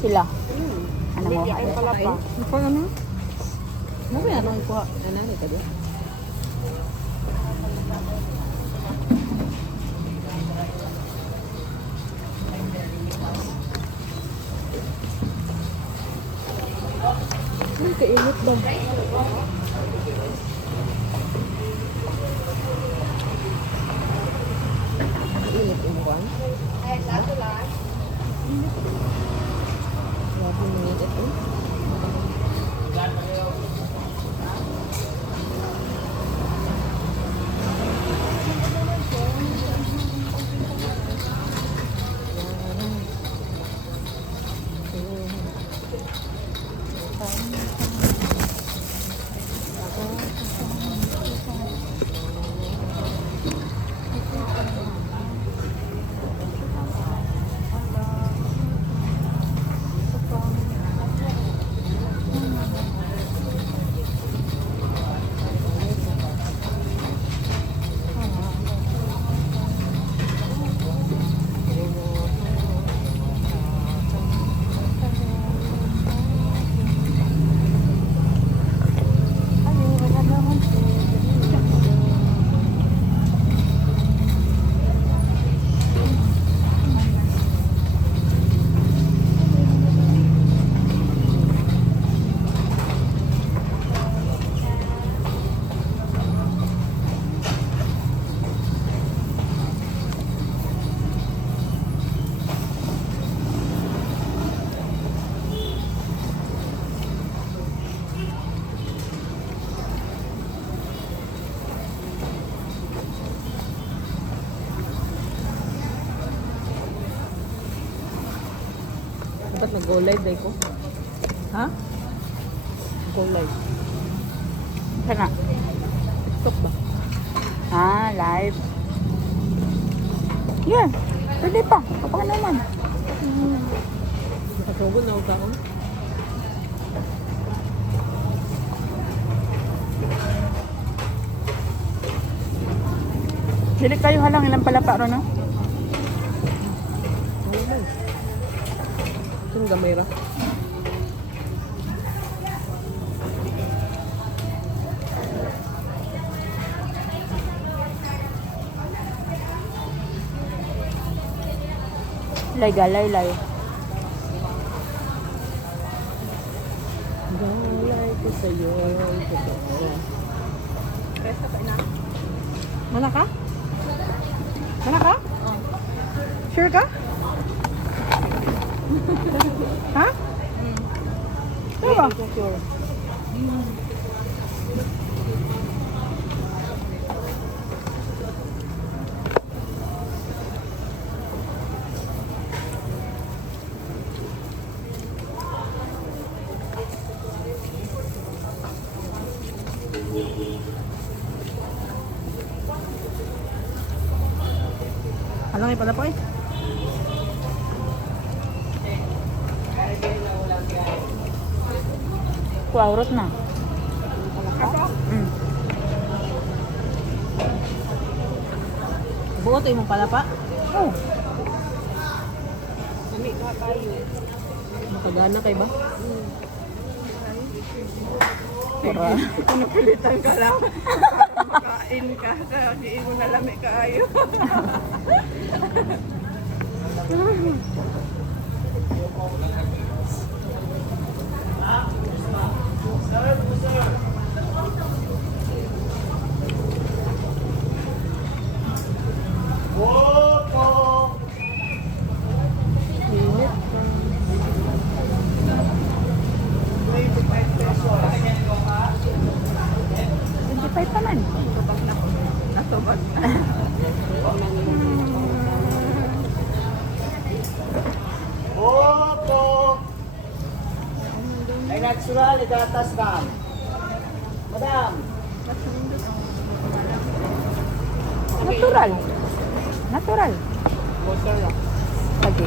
Sila. Ano mo? Hindi, ay pala pa. Ito ano? Ano ba yan? Ano kuha? Ano ito ba? Ay, kainit ba? Kainit yung buwan? Grabe yung init ito. Dapat mag-go live day ko. Ha? Go live. Sana? TikTok ba? Ah, live. Yeah. Pwede pa. Kapag naman. Nakasugod na ako kaon. Dili kayo halang ilang pala pa no? Ano ba? Itong gamay ra. Lay galay lay. Galay ko sa'yo. Resta pa na. Mana ka? Mana ka? Sure ka? Ha? Sure ba? Sure. Alang pala po eh. Kuaurot na. Buot mo pala pa. Oh. Nami ka kayo. Makagana kay ba? Para. Napilitan ka lang. Makain ka. Kasi mo na lami kaayo. Init. 25 pa man. Tubag na ko. Natubag na. Opo! Ay natural, igatas ma'am. Madam! Natural. Natural. Lagi.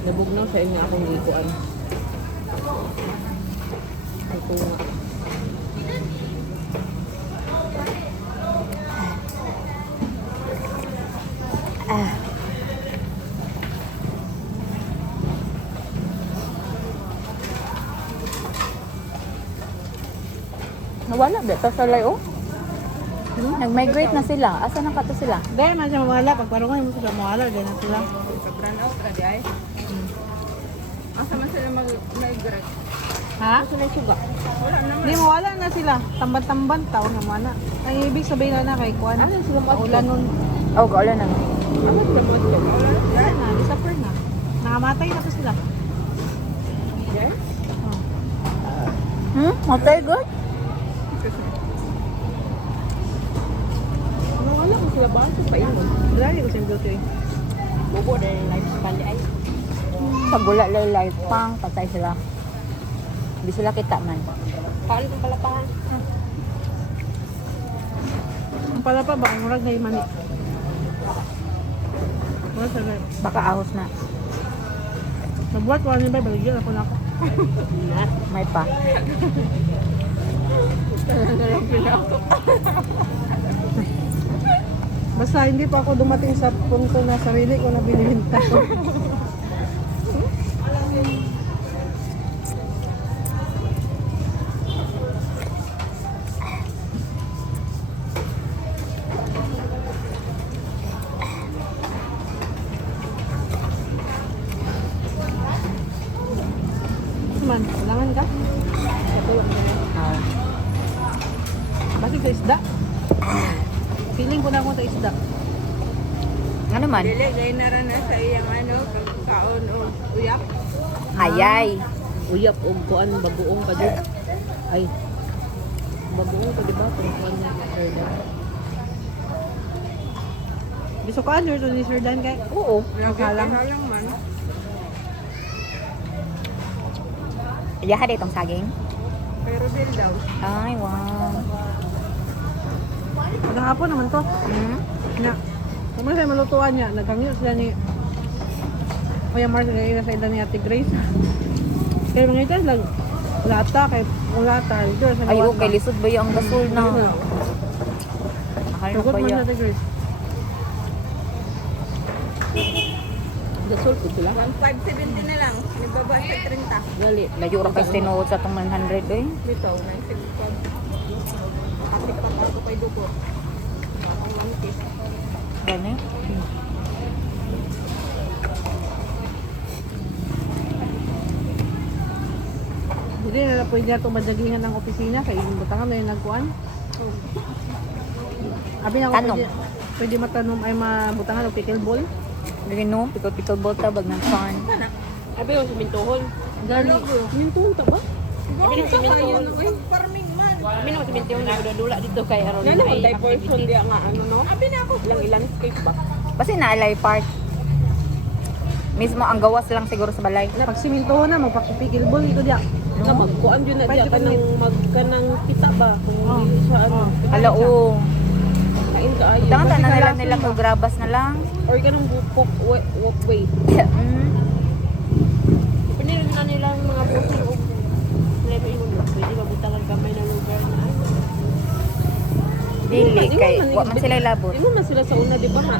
Nabugnaw sa inyo akong ikuan. Ay, kuya. Ah. Nawala ba ito sa layo? Nag-migrate na sila. Asa na kato sila? Dahil man siya mawala. Pag parungan mo sila mawala. Dahil na sila. Ka-brand out, ready ay. Asa man sila mag-migrate? Ha? Sila suga. Wala naman. Hindi, mawala na sila. Tamban-tamban, tao na mawala. Ang ibig sabihin na kay Kuan. Ano sila mo? Ulan nun. Oh, kaulan na. Ano sila mo? Wala na. Yan na, disappear na. Nakamatay na to sila. Yes? Okay, good. Wala mo sila ba? Sa paingon. Dali ko sa beauty. Bobo na yung lifespan niya ay. Pagula live pang, patay sila. Hindi sila kita man. Paano kung palapahan? Ang pala pa ba? Ang murag na imani. Wala sa rin. Baka ahos na. Nabuhat ko ano ba? Baligyan ako na ako. May pa. Basta hindi pa ako dumating sa punto na sarili ko na binibinta ko. Man, kailangan ka? Katulong mo na. Oh. Bakit sa isda? Feeling ko na ako sa isda. Ano man? Dili, gaya na rin na sa iyang ano, kaon o uyak. Ayay. Uyap o kuan bagoong pa dyan. Ay. Bagoong pa diba? Kung kuan niya kay Sir Dan. Gusto ka ano ni Sir Dan kay? Oo. Nakalang. Nakalang man. Iyaha dito itong saging. Pero dil daw. Ay, wow. Maghapon naman to. Na. Kung sila malutuan niya, nagkangyo sila ni Kuya Mars ngayon sa edad ni Ate Grace. Kaya mga ito lang lata kay kung lata dito sa Ay, okay. Lisod ba yung gasol na? Mahal na Tugot ba man sa yun? Ate Grace. Gasol ko sila. 1,570 na lang. Nibaba sa 30. Gali. Layo ra kay tinuod sa itong 100 eh. Dito, 965. Kasi kapag ako kay Dugo. Ang 1K. Gani? Hindi na pwede na itong madagingan ng opisina kay yung butangan na yung nagkuhan. Abi na ako Tanom. pwede matanom ay mabutangan o pickleball. Gino, pikot-pikot bota, bag ng fan. Abi yung simintuhon. Gali. Simintuhon ta ba? Abi na simintuhon. Farming man. Abi na simintuhon na dudula dito kay aron Yan ako type person diya nga ano no. Abi na ako. Ilang landscape ba? Kasi naalay park. Mismo ang gawas lang siguro sa balay. Pag simintuhon na magpapikilbol ito diya. Nga magkuan yun na diya kanang kita ba kung hindi sa ano. Hala, oo. Kain ka ayo. Tangan na nila nilang grabas na lang. Or kanang walkway. Pinili na nilang mga posting o level yung pwede mabutangan kamay na lugar na ano. Dili, kay wa man sila labot. Ingon na sila sa una di ba ha?